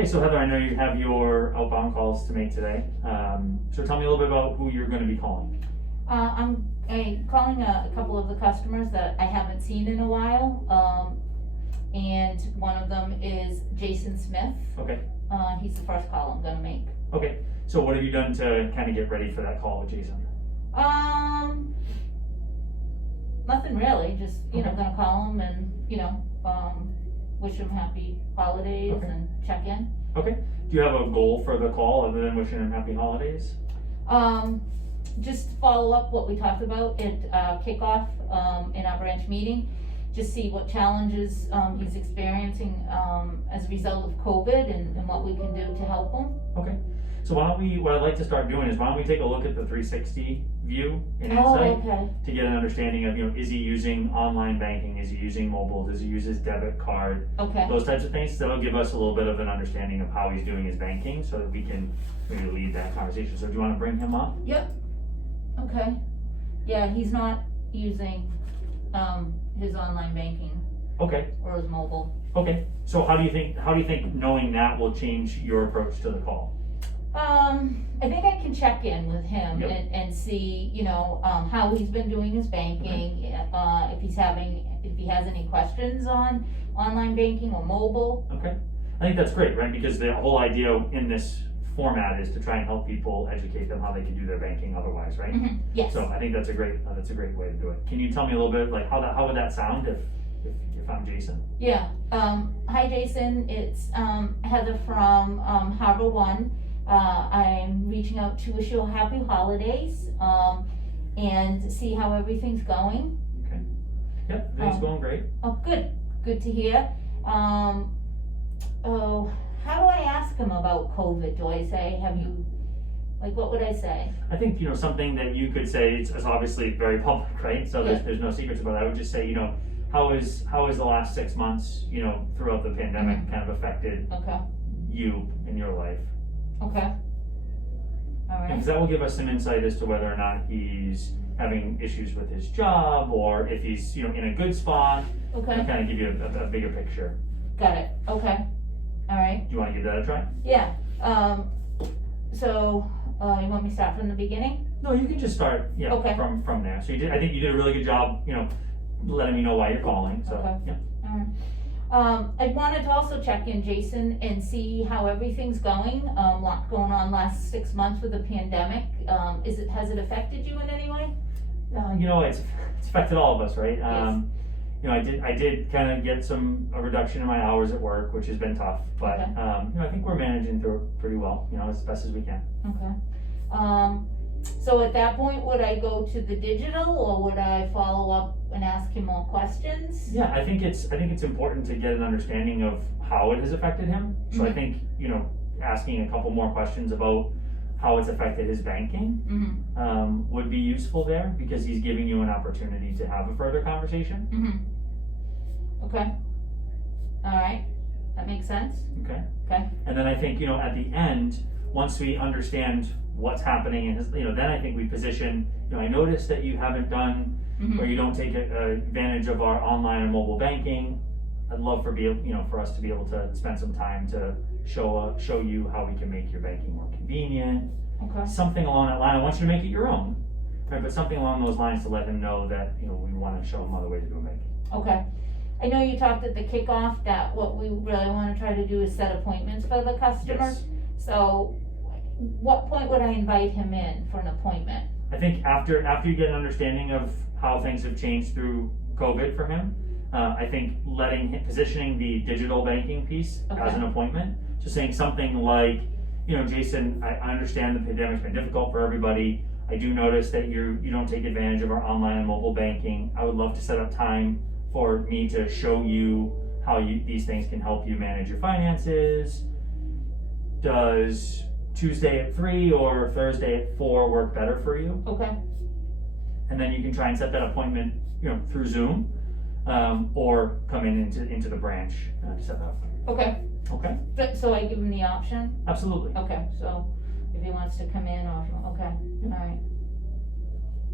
Okay, so Heather, I know you have your outbound calls to make today. So tell me a little bit about who you're going to be calling. I'm calling a couple of the customers that I haven't seen in a while, and one of them is Jason Smith. Okay. He's the first call I'm gonna make. Okay, so what have you done to kind of get ready for that call with Jason? Nothing really, just, you know, Okay. gonna call him and, wish him happy holidays Okay. and check in. Okay, do you have a goal for the call other than wishing him happy holidays? Just follow up what we talked about at kickoff in our branch meeting. Just see what challenges he's experiencing as a result of COVID and what we can do to help him. Okay, so why don't we, what I'd like to start doing is why don't we take a look at the 360 view and insight Okay. to get an understanding of, is he using online banking? Is he using mobile? Does he use his debit card? Okay. Those types of things. That'll give us a little bit of an understanding of how he's doing his banking so that we can maybe lead that conversation. So do you want to bring him up? Yep. Okay. Yeah, he's not using his online banking Okay, or his mobile. okay. So how do you think knowing that will change your approach to the call? I think I can check in with him Yep. and see, how he's been doing his banking, if he has any questions on online banking or mobile. Okay, I think that's great, right? Because the whole idea in this format is to try and help people, educate them how they can do their banking otherwise, right? Yes. So I think that's a great way to do it. Can you tell me a little bit like how would that sound if I'm Jason? Yeah. Hi, Jason. It's Heather from Harbor One. I'm reaching out to wish you a happy holidays and see how everything's going. Okay. Yep, everything's going great. Oh, good. Good to hear. How do I ask him about COVID? Do I say, what would I say? I think, something that you could say, it's obviously very public, right? So there's no secrets about it. I would just say, how is the last 6 months, throughout the pandemic kind of affected Okay. you in your life? Okay. All right. Because that will give us some insight as to whether or not he's having issues with his job or if he's, in a good spot. Okay. To kind of give you a bigger picture. Got it. Okay. All right. Do you want to give that a try? Yeah. So, you want me to start from the beginning? No, you can just start, Okay. from there. So I think you did a really good job, letting me know why you're calling. So, Okay. yeah. All right. I wanted to also check in, Jason, and see how everything's going. Lot going on last 6 months with the pandemic. Has it affected you in any way? It's affected all of us, right? Yes. I did kind of get a reduction in my hours at work, which has been tough, but Okay. I think we're managing through it pretty well, as best as we can. Okay. So at that point, would I go to the digital, or would I follow up and ask him more questions? Yeah, I think it's important to get an understanding of how it has affected him. So I think asking a couple more questions about how it's affected his banking Mm-hmm. would be useful there because he's giving you an opportunity to have a further conversation. Mm-hmm. Okay. All right. That makes sense. Okay. Okay. And then I think at the end, once we understand what's happening in his, then I think we position. I noticed that you haven't done Mm-hmm. or you don't take advantage of our online and mobile banking. I'd love for us to be able to spend some time to show you how we can make your banking more convenient. Okay. Something along that line. I want you to make it your own, right? But something along those lines to let him know that we want to show him other ways of doing banking. Okay. I know you talked at the kickoff that what we really want to try to do is set appointments for the customers. Yes. So, what point would I invite him in for an appointment? I think after you get an understanding of how things have changed through COVID for him, I think positioning the digital banking piece as Okay. an appointment. So saying something like, Jason, I understand the pandemic's been difficult for everybody. I do notice that you don't take advantage of our online and mobile banking. I would love to set up time for me to show you how these things can help you manage your finances. Does Tuesday at 3 or Thursday at 4 work better for you? Okay. And then you can try and set that appointment, through Zoom, or come into the branch to set that up. Okay. Okay, So I give him the option? absolutely. Okay, so if he wants to come in or, okay, alright.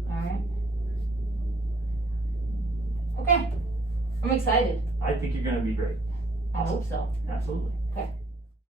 Alright. Okay, I'm excited. I think you're going to be great. I hope so. Absolutely. Okay.